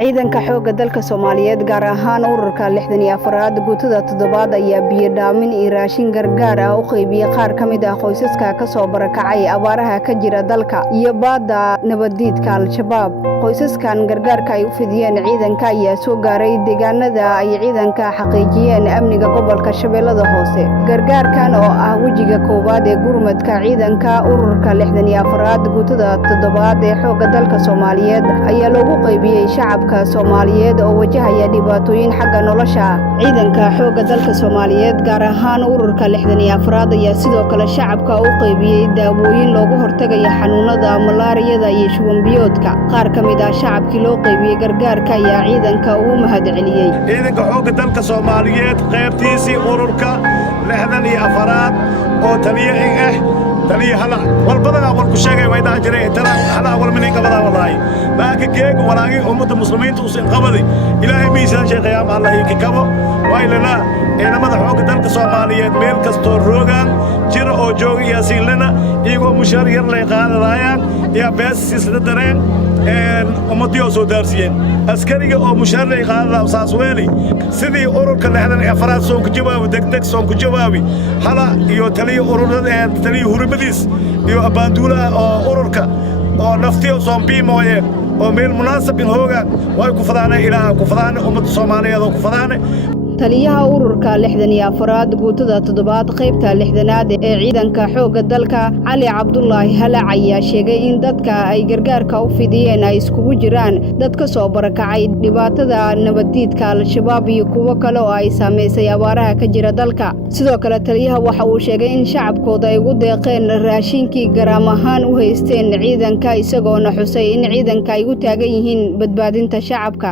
ciidanka xoogga dalka Soomaaliyeed gaar ahaan ururka 64aad guutada 7aad ayaa biyo dhaamin iyo raashin gargaar ah u qaybiyay qaar ka mid ah qoysaska ka soo barakacay abaaraha ka jira dalka iyo baada nabadiidka Al-Shabaab. qoysaskan gargaarka ay u fidiyeen ciidanka ayaa soo gaaray deegaanada ay ciidanka xaqiijiyeen amniga gobolka Shabeellada Hoose. gargaarkan oo ah wajiga koowaad ee gurmadka ciidanka ururka 64aad guutada 7aad ee xoogga dalka Soomaaliyeed ayaa loogu qaybiyay shacabka Soomaaliyeed oo wajahaya dhibaatooyin xagga nolosha. ciidanka xoogga dalka Soomaaliyeed gaar ahaan ururka 64aad ayaa sidoo kale shacabka u qaybiyay daawooyin looga hortagayo xanuunada malaariyada iyo shuban biyoodka. qaar ka mid ah shacabkii loo qaybiyay gargaarka ayaa ciidanka ugu mahadceliyay. ciidanka xoogga dalka Soomaaliyeed qaybtiisii ururka 64aad oo taliye taliye hala walbadana warku sheegay way daa jiray tala hala wal min qabada wallahi baaka geeg walaagi ummada muslimiinta u qabaday ilaahay miisaan sheeqayam allah ka kabo waylana ciidamada xoogga dalka Soomaaliyeed meel kasto roogan jira oo jooga yaasiinlana iyagoo mushaar yar lay qaadayaan iyo beesis dareen ummadii soo daarsiyeen askariga oo mushaar lay qaadada saas weeli sidii ururka 64aad soo ku jawaab degdeg soo ku jawaabi hala iyo taliye ururada taliye hurmadiis iyo abaanduula oo ururka oo naftiyo Soomaaliyeed mooye oo meel munaasab in hoogan way ku fadaanay ilaaha ku fadaanay ummadda Soomaaliyeed oo ku fadaanay. taliyaha ururka 64aad guutada 7aad qaybta 60aad ee ciidanka xoogga dalka Cali Cabdullaahi Halac ayaa sheegay in dadka ay gargaarka u fidiyeen ay iskugu jiraan dad ka soo barakacay dhibaatada nabadiidka Al-Shabaab iyo kuwa kale oo ay saameysay abaaraha ka jira dalka. sidoo kale taliyaha waxa uu sheegay in shacabkooda ay ugu deeqeen raashinkii garaam ahaan u haysteen ciidanka isagoona xusay in ciidanka ay u taagan yihiin badbaadinta shacabka.